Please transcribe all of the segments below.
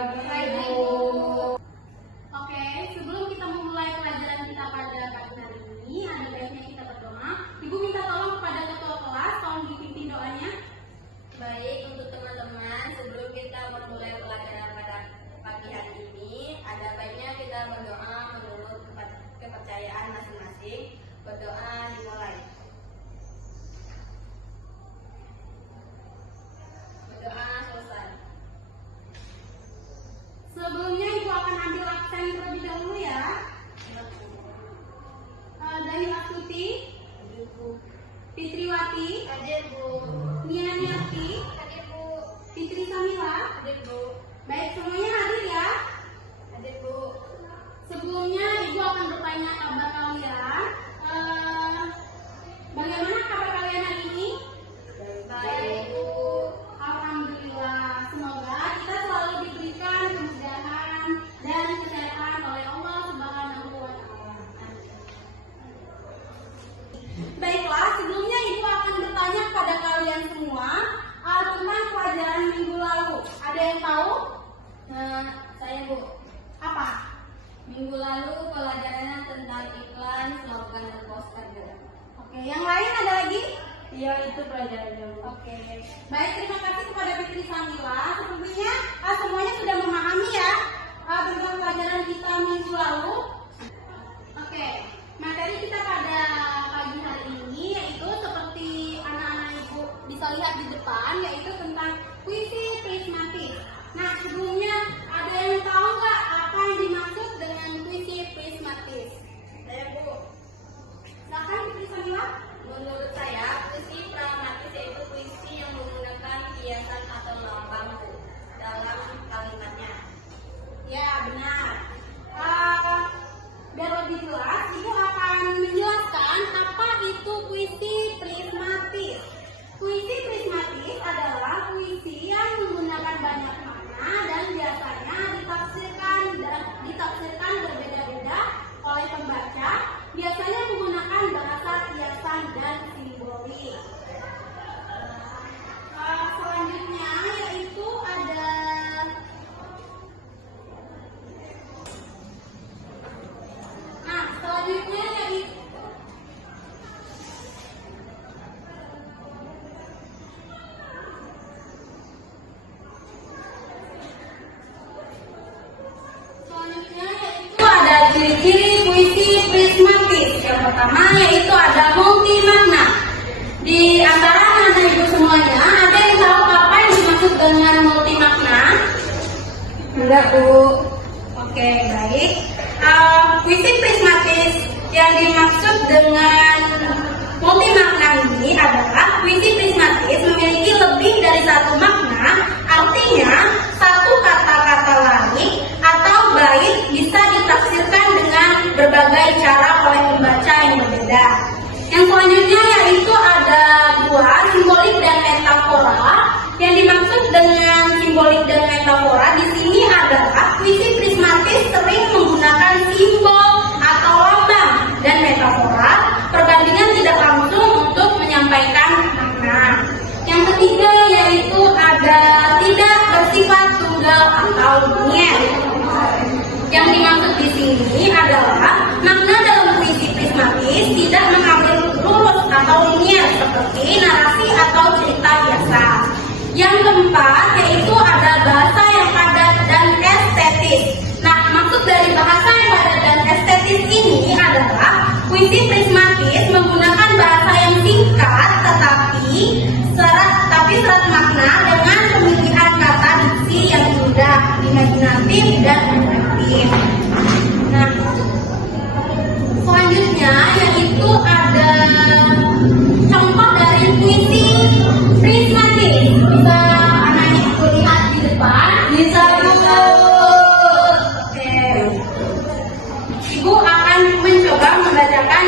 pagi, Bu. Oke, sebelum kita memulai pelajaran kita pada pagi hari ini, ada baiknya kita berdoa. Ibu minta tolong kepada ketua kelas, tolong dipimpin doanya. Baik, untuk teman-teman, sebelum kita memulai pelajaran pada pagi hari ini, ada baiknya kita berdoa menurut kepercayaan masing-masing. Berdoa dimulai. Berdoa selesai. Sebelumnya Ibu akan ambil absen terlebih dahulu ya. Dari Astuti, Fitriwati, Hadir, Bu. Nia Niati, Hadir, Bu. Fitri Samila. Hadir, Bu. Baik, semuanya hadir ya. Hadir, Bu. Sebelumnya Ibu akan bertanya kabar kalian. Bagaimana kabar kalian hari ini? Baik, Bu. Alhamdulillah. Semoga kita selalu diberikan kemudahan dan kesehatan oleh Allah Subhanahu wa Ta'ala. Baiklah, sebelumnya Ibu akan bertanya kepada kalian semua tentang pelajaran minggu lalu. Ada yang tahu? Saya, Bu. Apa? Minggu lalu pelajarannya tentang iklan, slogan, dan poster. Oke, yang lain ada lagi? Iya, itu pelajarannya. Oke, baik, terima kasih kepada Fitri Samila. Sepertinya semuanya sudah memahami ya tentang pelajaran kita minggu lalu. Oke, materi kita pada pagi hari ini yaitu seperti anak-anak Ibu bisa lihat di depan, yaitu tentang puisi prismatis. Nah, sebelumnya ada yang tahu nggak apa yang dimaksud dengan puisi prismatis? Saya, Bu. Silakan Fitri Samila. Menurut saya, puisi pragmatis yaitu puisi yang menggunakan hiasan atau lambang dalam kalimatnya. Ya, benar. Biar lebih jelas, Ibu akan menjelaskan apa itu puisi prismatis. Puisi prismatis adalah puisi yang menggunakan banyak makna dan biasanya ditafsirkan berbeda-beda oleh pembaca, biasanya menggunakan bahasa hiasan dan simbolik. Selanjutnya yaitu ada selanjutnya yaitu ada ciri-ciri puisi prismatis. Yang pertama yaitu ada multi makna. Di antara anak Ibu semuanya, ada yang tahu apa yang dimaksud dengan multi makna? Enggak, Bu. Oke, baik. Puisi prismatis yang dimaksud dengan multi makna ini adalah puisi prismatis memiliki lebih dari satu makna, artinya satu kata-kata lain atau bait bisa ditafsirkan dengan berbagai cara oleh pembaca yang berbeda. Yang selanjutnya yaitu ada dua, simbolik dan metafora. Yang dimaksud dengan simbolik dan metafora di sini adalah puisi prismatis sering menggunakan simbol atau lambang, dan metafora perbandingan tidak langsung untuk menyampaikan makna. Yang ketiga yaitu ada tidak bersifat tunggal atau linear. Yang dimaksud di sini adalah makna dalam puisi prismatis tidak mengambil lurus atau linear seperti narasi atau cerita biasa. Yang keempat yaitu ada bahasa yang padat dan estetis. Nah, maksud dari bahasa yang padat dan estetis ini adalah puisi prismatis menggunakan bahasa yang singkat tetapi serat makna dengan pemilihan kata diksi yang mudah, imajinatif dan efektif. Nah, selanjutnya yaitu ada contoh dari puisi prismatis. Bisa anak Ibu lihat di depan? Bisa, Bu. Oke. Ibu akan mencoba membacakan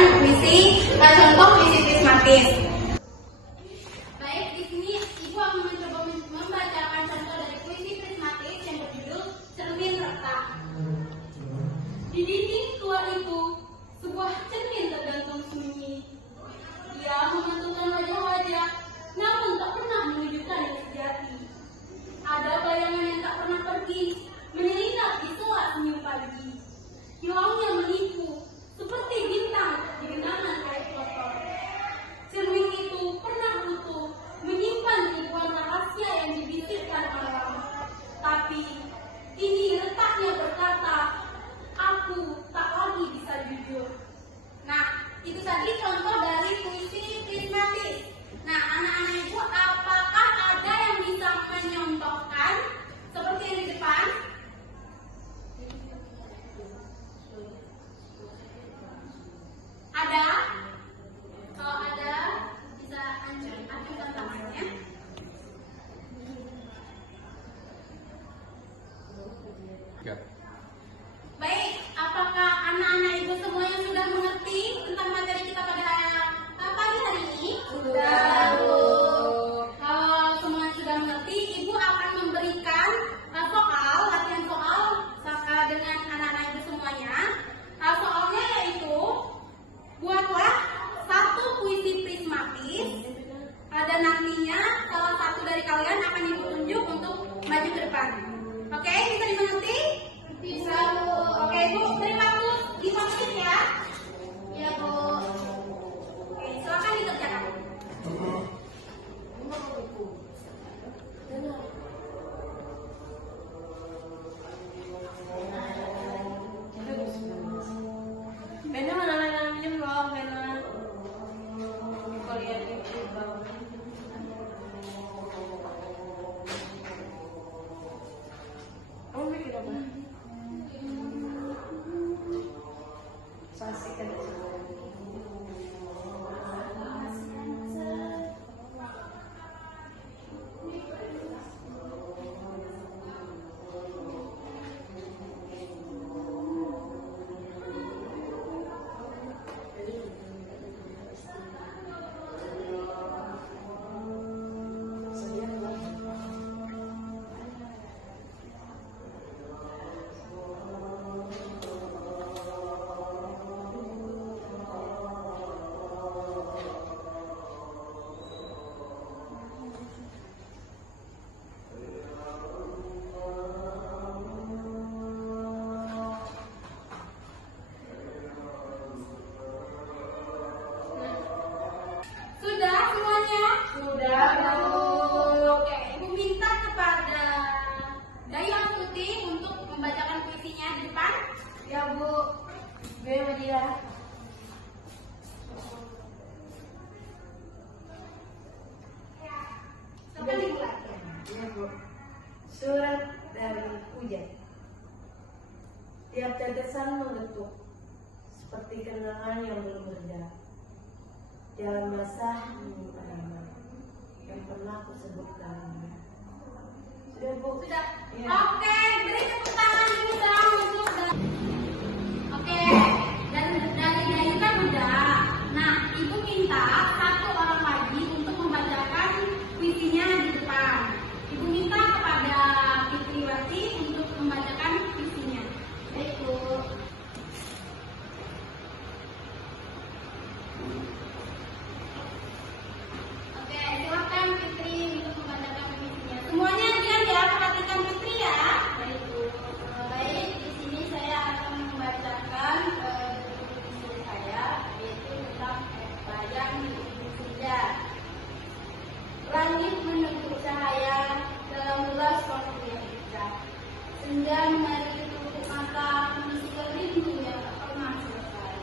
contoh puisi prismatis. Baik, di sini Ibu akan mencoba membacakan contoh dari puisi prismatis yang berjudul Cermin Retak. Di dinding luar itu, sebuah cermin tergantung sunyi. Dia memantulkan wajah-wajah, namun tak pernah menunjukkan yang sejati. Ada bayangan yang tak pernah pergi, menyelinap di sela senyum pagi. Hilangnya menipu, seperti bintang di genangan air kotor. Cermin itu pernah utuh, menyimpan ribuan rahasia yang dibisikkan malam. Tapi kini retaknya berkata, aku tak lagi bisa jujur. Nah, itu tadi contoh dari puisi prismatis. Nah, anak-anak ibu, apakah ada yang bisa menyontohkan seperti yang di depan? Ada? Kalau ada, bisa ajukan tangannya. Baik, apakah anak-anak ibu semuanya sudah mengerti tentang materi kita pada pagi hari ini? Sudah, Bu. Kalau semua sudah mengerti, ibu akan memberikan latihan soal dengan anak-anak ibu semuanya. Soalnya yaitu, buatlah satu puisi prismatis. Dan nantinya salah satu dari kalian akan ibu tunjuk untuk maju ke depan. Oke, bisa dimengerti? Bisa, Bu. Oke, Bu, beri waktu 5 menit ya. Iya, Bu. Oke, silakan dikerjakan. Benda mana minum loh, benda. Kalian itu bang. Kamu bikin apa? Pastikan. Sudah semuanya? Sudah, Bu. Oke, ibu minta kepada Dayu Astuti untuk membacakan puisinya di depan. Ya, Bu. Gue sama dia. Silakan dimulai. Ya, Bu. Surat dari hujan. Tiap tetesan mengetuk seperti kenangan yang belum reda. Dalam masa pertama yang pernah aku sebutkan. Sudah, Bu. Sudah. Iya. Oke, beri tepuk tangan dulu dong untuk Oke, dan dari Dayu kan udah. Nah, ibu minta satu orang lagi untuk membacakan puisinya di depan. Ibu minta kepada Fitriwati untuk membacakan puisinya. Baik, Bu. Oke, silakan Fitri untuk membacakan puisinya. Semuanya diam ya, perhatikan Fitri ya. Baik, Bu. Baik, di sini saya akan membacakan puisi saya, yaitu tentang bayang di ujung senja. Langit meneguk cahaya dalam bulan waktu yang indah. Senja menarik tutup mata, mengisi rindu yang tak pernah selesai.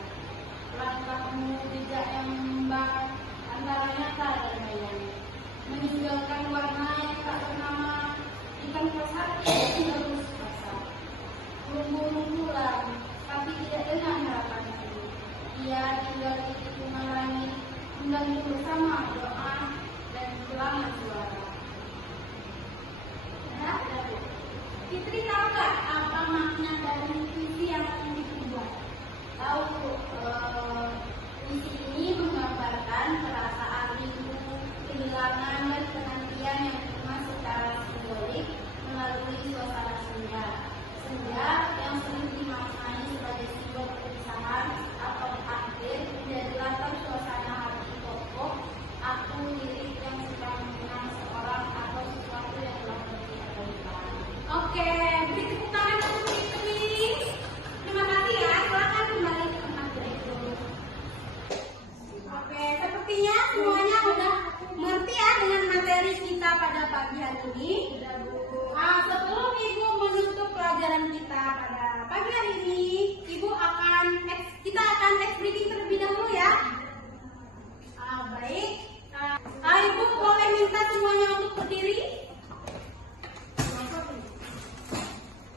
Langkahmu jejak yang mengembang antara nyata dan bayang, meninggalkan warna yang tak bernama di kanvas hati yang terus basah. Rumbu-rumbulan, tapi tidak dengan harapan itu. Ia tinggal di tikungan langit, mengganggu bersama doa dan kehilangan suara. Ya, Fitri tahu nggak apa makna dari puisi yang akan dibuat? Tahu, puisi ini menggambarkan perasaan rindu, kehilangan dan penantian yang dikemas secara simbolik melalui suasana senja. Senja yang sering dimaknai sebagai simbol perpisahan atau akhir menjadi latar suasana hati tokoh, aku lirik yang sedang mengenang seorang atau sesuatu yang telah pergi atau hilang. Oke, beri tepuk tangan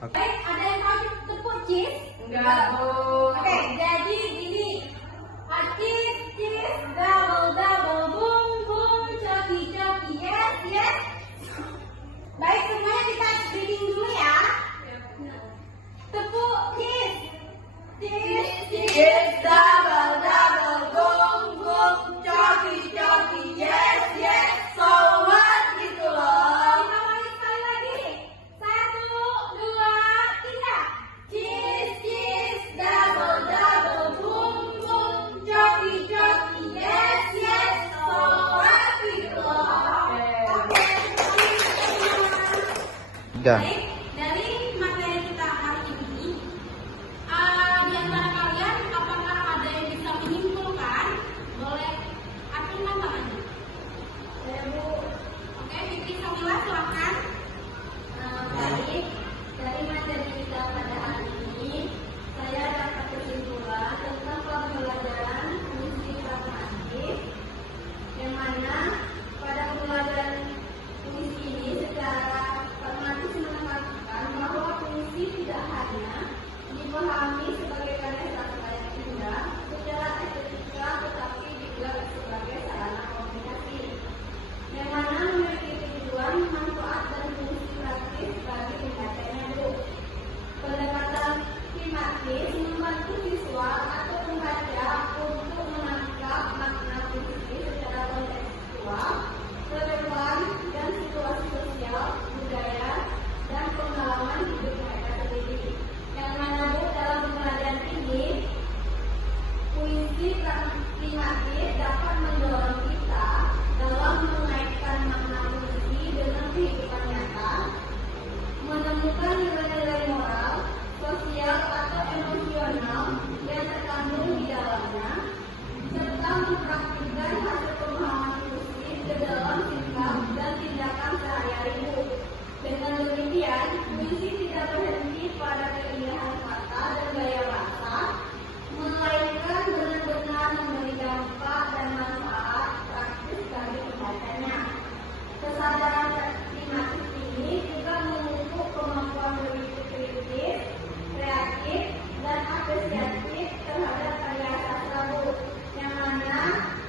Oke. Baik, ada yang mau tepuk cheese? Enggak, Bu. Oke, jadi gini. Cheese, cheese, double, double, boom, boom, coki, coki, yes, yes. Baik, semuanya kita reading dulu ya. Tepuk cheese. Cheese, cheese, double, double, boom, boom, coki, coki, yes, yes. So what gitu loh. Kita ulangi sekali lagi. 1, 2, 3. Cheese, cheese, double, double, boom, boom, coki, coki, yes, yes. So what gitu loh. Oke, Udah. baik, dari materi kita hari ini, di antara kalian apakah ada yang bisa menyimpulkan? Boleh acungkan tangannya. Saya, Bu. Oke, Vicky Samila silakan. Baik, dari materi kita pada hari ini, saya dapat kesimpulan tentang pembelajaran fungsi pragmatis, yang mana pada pembelajaran fungsi ini secara pragmatis menekankan bahwa fungsi tidak hanya dipahami sebagai karya sastra yang indah secara estetika, tetapi juga sebagai sarana komunikasi, yang mana memiliki tujuan, manfaat, dan fungsi praktis bagi pembacanya, Bu. Pendekatan tematis membantu siswa atau pembaca untuk menangkap makna fungsi secara kontekstual, relevan, dan situasi sosial, budaya, dan pengalaman hidup mereka sendiri. Yang mana, Bu, dalam pembelajaran ini, puisi tematis dapat mendorong kita dalam mengaitkan makna fungsi dengan kehidupan nyata, menemukan nilai-nilai moral, sosial, atau emosional yang terkandung di dalamnya, serta mempraktikkan hasil pemahaman fungsi ke dalam sikap dan tindakan sehari-hari, Bu. Dengan demikian, puisi tidak berhenti pada keindahan kata dan gaya bahasa, melainkan benar-benar memberi dampak dan manfaat praktis bagi pembacanya. Kesadaran tematis ini juga memupuk kemampuan berpikir kritis, kreatif, dan apresiatif terhadap karya sastra, Bu. Yang mana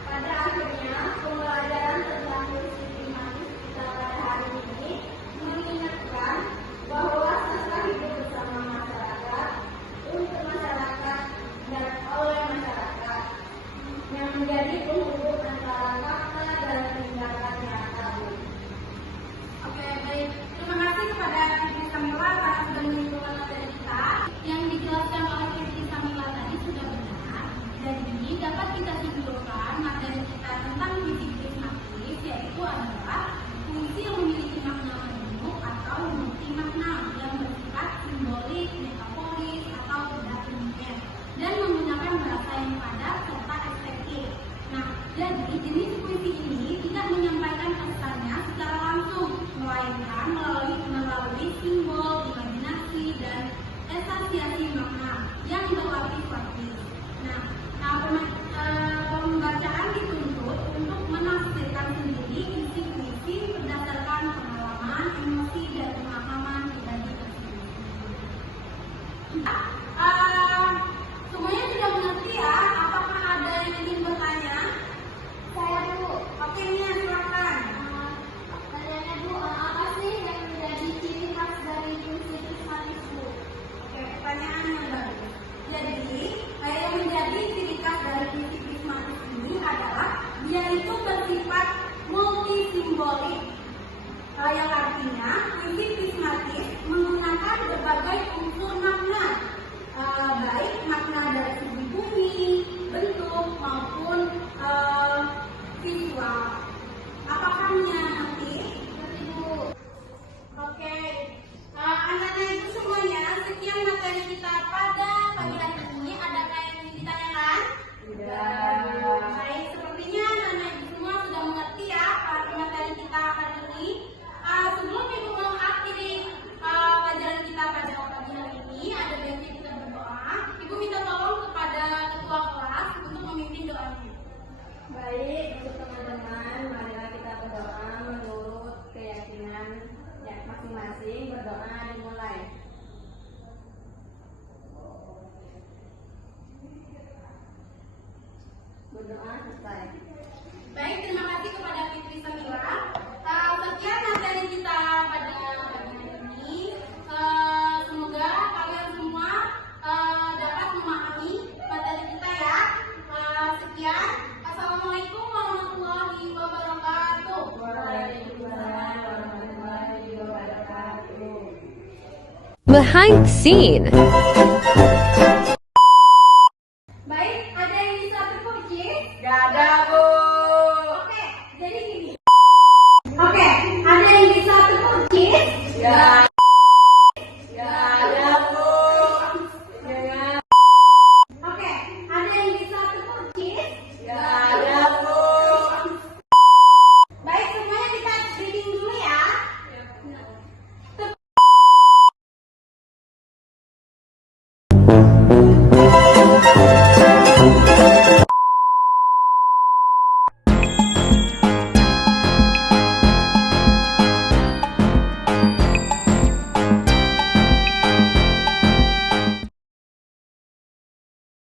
pada akhirnya pembelajaran tentang fungsi tematis kita pada hari ini mengingatkan bahwa sastra hidup bersama masyarakat, untuk masyarakat, dan oleh masyarakat, yang menjadi penghubung antara fakta dan tindakan nyata, Bu. Oke, baik. Terima kasih kepada Vicky Samila karena sudah menyimpulkan materi kita. Yang dijelaskan oleh Vicky Samila tadi sudah benar. Jadi dapat kita simpulkan materi kita tentang fungsi prismatis, yaitu adalah fungsi yang memiliki makna menunjuk atau multi makna yang bersifat simbolik, metaforis, atau benda ilmiah, dan menggunakan bahasa yang padat serta estetik. Nah, jadi jenis puisi ini tidak menyampaikan pesannya secara langsung, melainkan melalui simbol, imajinasi, dan asosiasi makna yang berlapis-lapis. Nah, pembacaan dituntut untuk menafsirkan sendiri isi puisi berdasarkan pengalaman, emosi, dan pemahaman pribadi tersebut. Semuanya sudah mengerti ya? Apakah ada yang ingin bertanya? Saya, Bu. Oke, Nia, silakan. Pertanyaannya, Bu, apa sih yang menjadi ciri khas dari fungsi prismatis, Bu? Oke, pertanyaan yang bagus. Jadi, yang menjadi ciri khas dari fungsi prismatis ini adalah dia itu bersifat multisimbolik. Yang artinya, fungsi prismatis menggunakan berbagai unsur makna, baik makna dari segi bumi, bentuk, maupun visual. Apakah mengerti? Bu. Oke, anak-anak itu semuanya, sekian materi kita pada pagi hari ini. Adakah yang ingin ditanyakan? Tidak. Baik, sepertinya anak-anak itu semua sudah mengerti ya materi kita hari ini. Sebelum Ibu mengakhiri pelajaran kita pada pagi hari ini, ada baiknya kita berdoa. Ibu minta tolong kepada ketua kelas untuk memimpin doanya. Baik, untuk teman-teman, marilah kita berdoa menurut keyakinan masing-masing. Berdoa dimulai. berdoa selesai. Baik, terima kasih kepada Fitri Samira. Sekian materi kita pada pagi hari ini. Semoga kalian semua dapat memahami materi kita ya. Sekian. Assalamualaikum warahmatullahi wabarakatuh. Waalaikumsalam warahmatullahi wabarakatuh. Behind the scene. Baik, ada yang bisa terkunci? Gak ada, Bu. Oke, jadi gini. Oke, ada yang bisa terkunci? Ya. Gak ada, Bu. Jangan. Oke, ada yang bisa terkunci? Gak ada, Bu. Baik, semuanya kita reading dulu ya.